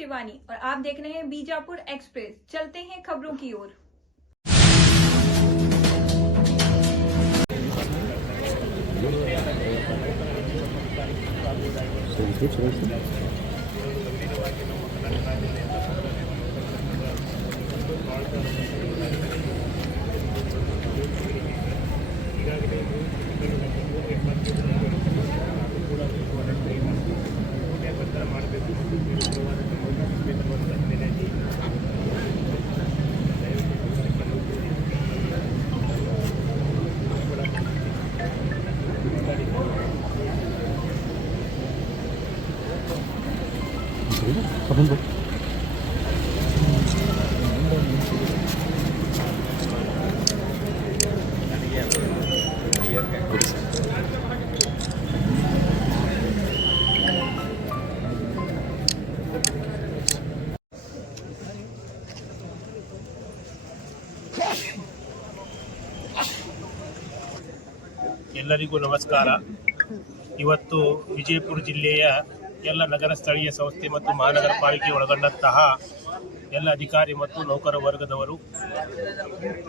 शिवानी और आप देख रहे हैं बीजापुर एक्सप्रेस। चलते हैं खबरों की ओर। ಎಲ್ಲರಿಗೂ ನಮಸ್ಕಾರ. ಇವತ್ತು ವಿಜಯಪುರ ಜಿಲ್ಲೆಯ ಎಲ್ಲ ನಗರ ಸ್ಥಳೀಯ ಸಂಸ್ಥೆ ಮತ್ತು ಮಹಾನಗರ ಪಾಲಿಕೆ ಒಳಗೊಂಡಂತಹ ಎಲ್ಲ ಅಧಿಕಾರಿ ಮತ್ತು ನೌಕರ ವರ್ಗದವರು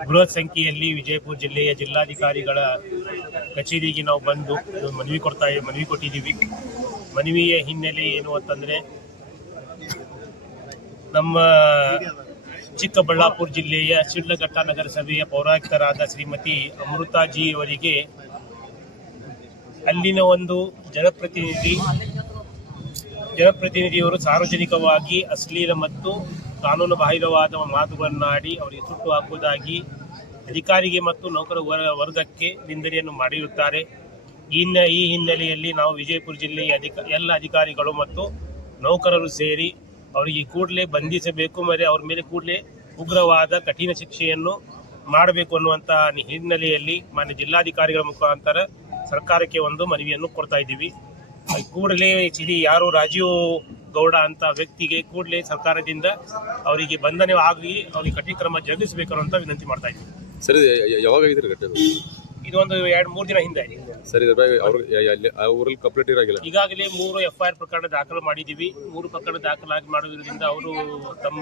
ಬೃಹತ್ ಸಂಖ್ಯೆಯಲ್ಲಿ ವಿಜಯಪುರ ಜಿಲ್ಲೆಯ ಜಿಲ್ಲಾಧಿಕಾರಿಗಳ ಕಚೇರಿಗೆ ನಾವು ಬಂದು ಮನವಿ ಕೊಟ್ಟಿದ್ದೀವಿ. ಮನವಿಯ ಹಿನ್ನೆಲೆ ಏನು ಅಂತಂದರೆ, ನಮ್ಮ ಚಿಕ್ಕಬಳ್ಳಾಪುರ ಜಿಲ್ಲೆಯ ಶಿಡ್ಲಘಟ್ಟ ನಗರಸಭೆಯ ಪೌರಾಯುಕ್ತರಾದ ಶ್ರೀಮತಿ ಅಮೃತಾಜಿ ಅವರಿಗೆ ಅಲ್ಲಿನ ಒಂದು ಜನಪ್ರತಿನಿಧಿಯವರು ಸಾರ್ವಜನಿಕವಾಗಿ ಅಶ್ಲೀಲ ಮತ್ತು ಕಾನೂನು ಬಾಹಿರವಾದ ಮಾತುಗಳನ್ನಾಡಿ ಅವರಿಗೆ ಸುಟ್ಟು ಹಾಕುವುದಾಗಿ ಅಧಿಕಾರಿಗೆ ಮತ್ತು ನೌಕರ ವರ್ಗಕ್ಕೆ ನಿಂದನೆಯನ್ನು ಮಾಡಿರುತ್ತಾರೆ. ಈ ಹಿನ್ನೆಲೆಯಲ್ಲಿ ನಾವು ವಿಜಯಪುರ ಜಿಲ್ಲೆಯ ಎಲ್ಲ ಅಧಿಕಾರಿಗಳು ಮತ್ತು ನೌಕರರು ಸೇರಿ ಅವರಿಗೆ ಕೂಡಲೇ ಬಂಧಿಸಬೇಕು ಮತ್ತು ಅವರ ಮೇಲೆ ಕೂಡಲೇ ಉಗ್ರವಾದ ಕಠಿಣ ಶಿಕ್ಷೆಯನ್ನು ಮಾಡಬೇಕು ಅನ್ನುವಂಥ ಹಿನ್ನೆಲೆಯಲ್ಲಿ ಮಾನ್ಯ ಜಿಲ್ಲಾಧಿಕಾರಿಗಳ ಮುಖಾಂತರ ಸರ್ಕಾರಕ್ಕೆ ಒಂದು ಮನವಿಯನ್ನು ಕೊಡ್ತಾ ಇದ್ದೀವಿ. ಕೂಡಲೇ ಯಾರು ರಾಜೀವ್ ಗೌಡ ಅಂತ ವ್ಯಕ್ತಿಗೆ ಕೂಡಲೇ ಸರ್ಕಾರದಿಂದ ಅವರಿಗೆ ಬಂಧನ ಆಗಿ ಅವರಿಗೆ ಕಠಿಣ ಕ್ರಮ ಜರುಗಿಸಬೇಕು ಅಂತ ವಿನಂತಿ ಮಾಡ್ತಾ ಇದ್ದೀವಿ. ಸರಿ, ಯಾವಾಗ ಆಗಿದ್ರೆ ಘಟನೆ? ಇದು ಒಂದು 2-3 ದಿನ ಹಿಂದೆ. ಸರಿ, ಊರಲ್ಲಿ ಕಂಪ್ಲೀಟ್ ಇರಾಗಿಲ್ಲ. ಈಗಾಗಲೇ 3 FIR ಪ್ರಕರಣ ದಾಖಲು ಮಾಡಿದ್ದೀವಿ. 3 ಪ್ರಕರಣ ದಾಖಲಾಗಿ ಮಾಡುವುದರಿಂದ ಅವರು ತಮ್ಮ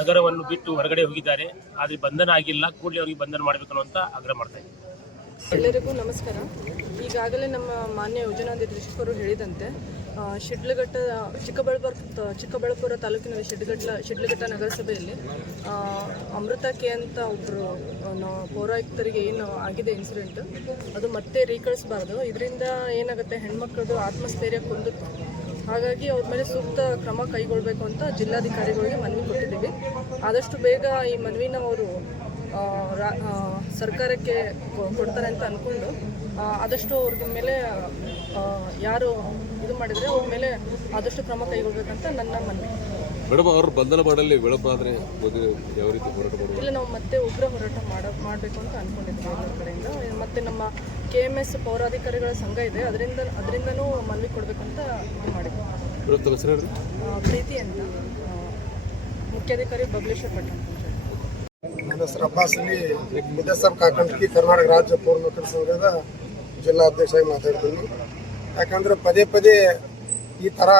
ನಗರವನ್ನು ಬಿಟ್ಟು ಹೊರಗಡೆ ಹೋಗಿದ್ದಾರೆ. ಆದರೆ ಬಂಧನ ಆಗಿಲ್ಲ. ಕೂಡಲೇ ಅವರಿಗೆ ಬಂಧನ ಮಾಡಬೇಕು ಅನ್ನುವಂತ ಆಗ್ರಹ ಮಾಡ್ತಾ ಇದ್ದೀವಿ. ಎಲ್ಲರಿಗೂ ನಮಸ್ಕಾರ. ಈಗಾಗಲೇ ನಮ್ಮ ಮಾನ್ಯ ಯೋಜನಾನಿರ್ದೇಶಕರು ಹೇಳಿದಂತೆ ಚಿಕ್ಕಬಳ್ಳಾಪುರ ತಾಲೂಕಿನ ಶಿಡ್ಲಘಟ್ಟ ನಗರಸಭೆಯಲ್ಲಿ ಅಮೃತ ಕೆ ಅಂತ ಒಬ್ಬರು ಪೌರಾಯುಕ್ತರಿಗೆ ಏನು ಆಗಿದೆ ಇನ್ಸಿಡೆಂಟ್, ಅದು ಮತ್ತೆ ರೀಕಳಿಸಬಾರ್ದು. ಇದರಿಂದ ಏನಾಗುತ್ತೆ, ಹೆಣ್ಮಕ್ಳದ್ದು ಆತ್ಮಸ್ಥೈರ್ಯ ಕುಂದುತ್ತೆ. ಹಾಗಾಗಿ ಅವ್ರ ಮೇಲೆ ಸೂಕ್ತ ಕ್ರಮ ಕೈಗೊಳ್ಳಬೇಕು ಅಂತ ಜಿಲ್ಲಾಧಿಕಾರಿಗಳಿಗೆ ಮನವಿ ಕೊಟ್ಟಿದ್ದೀವಿ. ಆದಷ್ಟು ಬೇಗ ಈ ಮನವಿನ ಅವರು ಸರ್ಕಾರಕ್ಕೆ ಕೊಡ್ತಾರೆ ಅಂತ ಅಂದ್ಕೊಂಡು ಆದಷ್ಟು ಅವ್ರ ಮೇಲೆ ಯಾರು ಇದು ಮಾಡಿದರೆ ಅವ್ರ ಮೇಲೆ ಆದಷ್ಟು ಕ್ರಮ ಕೈಗೊಳ್ಬೇಕಂತ ನನ್ನ ಮನವಿ. ಮೇಡಮ್, ಅವರು ಬಂಧನ ಮಾಡಲಿ ವಿಳಂಬ ಆದರೆ ಯಾವ ರೀತಿ ಹೋರಾಟ ಮಾಡಬೇಕು? ಇಲ್ಲ, ನಾವು ಮತ್ತೆ ಉಗ್ರ ಹೋರಾಟ ಮಾಡಬೇಕು ಅಂತ ಅಂದ್ಕೊಂಡಿದ್ವಿ ಎಲ್ಲರ ಕಡೆಯಿಂದ. ಮತ್ತು ನಮ್ಮ KMS ಪೌರಾಧಿಕಾರಿಗಳ ಸಂಘ ಇದೆ, ಅದರಿಂದನೂ ಮನವಿ ಕೊಡಬೇಕಂತ ಇದು ಮಾಡಿದ್ವಿ. ಪ್ರೀತಿ ಅಂತ, ಮುಖ್ಯಾಧಿಕಾರಿ ಬಬಲೇಶ್ವರ ಪಟ್ಟಣ. ನನ್ನ ಹೆಸರು ಅಬ್ಬಾಸ್ ಅಲಿ, ಮುದಸ್ಸಬ್ ಕಾಕಂಡ್ಕಿ, ಕರ್ನಾಟಕ ರಾಜ್ಯ ಪೌರ ನೌಕರ ಸಂಘದ ಜಿಲ್ಲಾಧ್ಯಕ್ಷರಾಗಿ ಮಾತಾಡ್ತೀನಿ. ಯಾಕಂದ್ರೆ ಪದೇ ಪದೇ ಈ ಥರ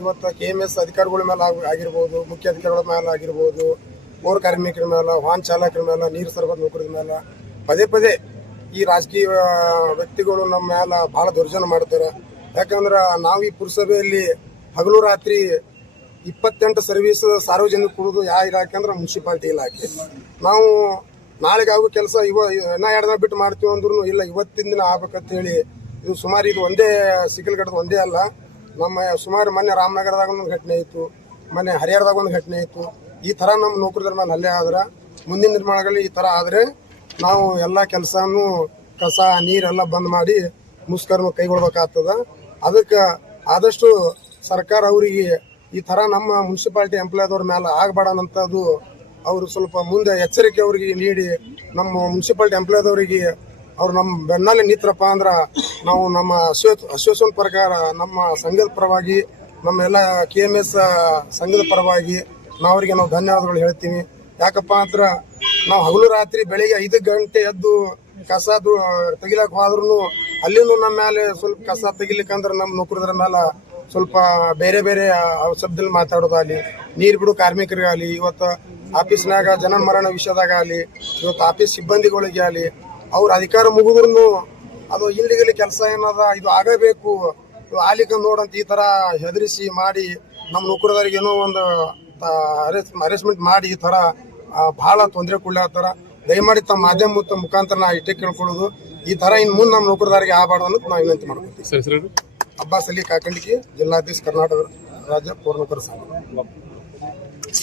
ಇವತ್ತು KMS ಅಧಿಕಾರಿಗಳ ಮೇಲೆ ಆಗಿರ್ಬೋದು, ಮುಖ್ಯ ಅಧಿಕಾರಿಗಳ ಮೇಲೆ ಆಗಿರ್ಬೋದು, ಪೌರ ಕಾರ್ಮಿಕರ ಮೇಲೆ, ವಾಹನ ಚಾಲಕರ ಮೇಲೆ, ನೀರು ಸರಬರಾಜು ನೌಕರರ ಮೇಲೆ ಪದೇ ಪದೇ ಈ ರಾಜಕೀಯ ವ್ಯಕ್ತಿಗಳು ನಮ್ಮ ಮೇಲೆ ಭಾಳ ದೌರ್ಜನ್ಯ ಮಾಡ್ತಾರೆ. ಯಾಕಂದ್ರೆ ನಾವು ಈ ಪುರಸಭೆಯಲ್ಲಿ ಹಗಲು ರಾತ್ರಿ 28 ಸರ್ವಿಸ್ ಸಾರ್ವಜನಿಕ ಕೊಡೋದು ಯಾವ ಇಲಾಖೆ ಅಂದ್ರೆ ಮುನ್ಸಿಪಾಲಿಟಿ ಇಲಾಖೆ. ನಾವು ನಾಳೆಗೆ ಆಗೋ ಕೆಲಸ ಇನ್ನೂ 2 ದಿನ ಬಿಟ್ಟು ಮಾಡ್ತೀವಿ ಅಂದ್ರೂ ಇಲ್ಲ, ಇವತ್ತಿನ ದಿನ ಆಗ್ಬೇಕಂತ ಹೇಳಿ ಇದು ಸುಮಾರು ಇದು ಒಂದೇ ಸಿಗಲ್ಗಡದ ಒಂದೇ ಅಲ್ಲ, ನಮ್ಮ ಸುಮಾರು ಮೊನ್ನೆ ರಾಮನಗರದಾಗ ಒಂದು ಘಟನೆ ಇತ್ತು, ಮೊನ್ನೆ ಹರಿಹರದಾಗ ಒಂದು ಘಟನೆ ಇತ್ತು. ಈ ಥರ ನಮ್ಮ ನೌಕರರ ಮೇಲೆ ಹಲ್ಲೆ ಆದ್ರೆ ಮುಂದಿನ ನಿರ್ಮಾಣಗಳಲ್ಲಿ ಈ ಥರ ಆದರೆ ನಾವು ಎಲ್ಲ ಕೆಲಸನೂ ಕಸ ನೀರೆಲ್ಲ ಬಂದ್ ಮಾಡಿ ಮುಷ್ಕರ್ಮ ಕೈಗೊಳ್ಬೇಕಾಗ್ತದೆ. ಅದಕ್ಕೆ ಆದಷ್ಟು ಸರ್ಕಾರ ಅವರಿಗೆ ಈ ಥರ ನಮ್ಮ ಮುನ್ಸಿಪಾಲಿಟಿ ಎಂಪ್ಲಾಯ್ದವ್ರ ಮೇಲೆ ಆಗಬಾರ್ದಂಥದ್ದು ಅವರು ಸ್ವಲ್ಪ ಮುಂದೆ ಎಚ್ಚರಿಕೆ ಅವ್ರಿಗೆ ನೀಡಿ ನಮ್ಮ ಮುನ್ಸಿಪಾಲಿಟಿ ಎಂಪ್ಲಾಯ್ದವರಿಗೆ ಅವ್ರು ನಮ್ಮ ಬೆನ್ನಲ್ಲಿ ನಿಂತ್ರಪ್ಪ ಅಂದ್ರೆ ನಾವು ನಮ್ಮ ಅಸೋಸಿಯೇಷನ್ ಪ್ರಕಾರ ನಮ್ಮ ಸಂಘದ ಪರವಾಗಿ ನಮ್ಮ ಎಲ್ಲ KMS ಸಂಘದ ಪರವಾಗಿ ಅವ್ರಿಗೆ ನಾವು ಧನ್ಯವಾದಗಳು ಹೇಳ್ತೀವಿ. ಯಾಕಪ್ಪ ಅಂದ್ರೆ ನಾವು ಹಗಲು ರಾತ್ರಿ ಬೆಳಿಗ್ಗೆ 5 ಗಂಟೆ ಎದ್ದು ಕಸ ತೆಗಿಲಕ್ಕೆ ಹೋದ್ರೂ ಅಲ್ಲಿನೂ ನಮ್ಮ ಮೇಲೆ ಸ್ವಲ್ಪ ಕಸ ತೆಗಿಲಿಕ್ಕಂದ್ರೆ ನಮ್ಮ ನೌಕರರ ಮೇಲೆ ಸ್ವಲ್ಪ ಬೇರೆ ಬೇರೆ ಶಬ್ದದಲ್ಲಿ ಮಾತಾಡೋದಾಗಲಿ, ನೀರು ಬಿಡು ಕಾರ್ಮಿಕರಿಗಾಗಲಿ, ಇವತ್ತು ಆಫೀಸ್ನಾಗ ಜನ ಮರಣ ವಿಷಯದಾಗ ಆಗಲಿ, ಇವತ್ತು ಆಫೀಸ್ ಸಿಬ್ಬಂದಿಗಳಿಗೆ ಆಗಲಿ, ಅವ್ರ ಅಧಿಕಾರ ಮುಗಿದ್ರು ಅದು ಇಲ್ಲಿಗಲಿ ಕೆಲಸ ಏನದ ಇದು ಆಗಬೇಕು ಆಲಿಕ ನೋಡಂತ ಈ ತರ ಹೆದರಿಸಿ ಮಾಡಿ ನಮ್ಮ ನೌಕರದಾರಿಗೆ ಏನೋ ಒಂದು ಅರೇಂಜ್ಮೆಂಟ್ ಮಾಡಿ ಈ ತರ ಬಹಳ ತೊಂದರೆ ಕೊಡ್ಲಾತ್ತಾರ. ದಯಮಾಡಿ ತಮ್ಮ ಮಾಧ್ಯಮ ಮುಖಾಂತರ ನಾ ಇಷ್ಟೇ ಕೇಳ್ಕೊಳ್ಳೋದು, ಈ ತರ ಇನ್ನು ಮುಂದೆ ನಮ್ಮ ನೌಕರದಾರಿಗೆ ಆಗಬಾರ್ದು ಅನ್ನೋದು ನಾವು ವಿನಂತಿ ಮಾಡ್ಕೊತೀವಿ. ಅಬ್ಬಾಸ್ ಅಲಿ ಕಾಕಂಡಿಕಿ, ಜಿಲ್ಲಾಧೀಶ, ಕರ್ನಾಟಕ ರಾಜ್ಯ ಪೌರ ನೌಕರರ ಸಂಘ.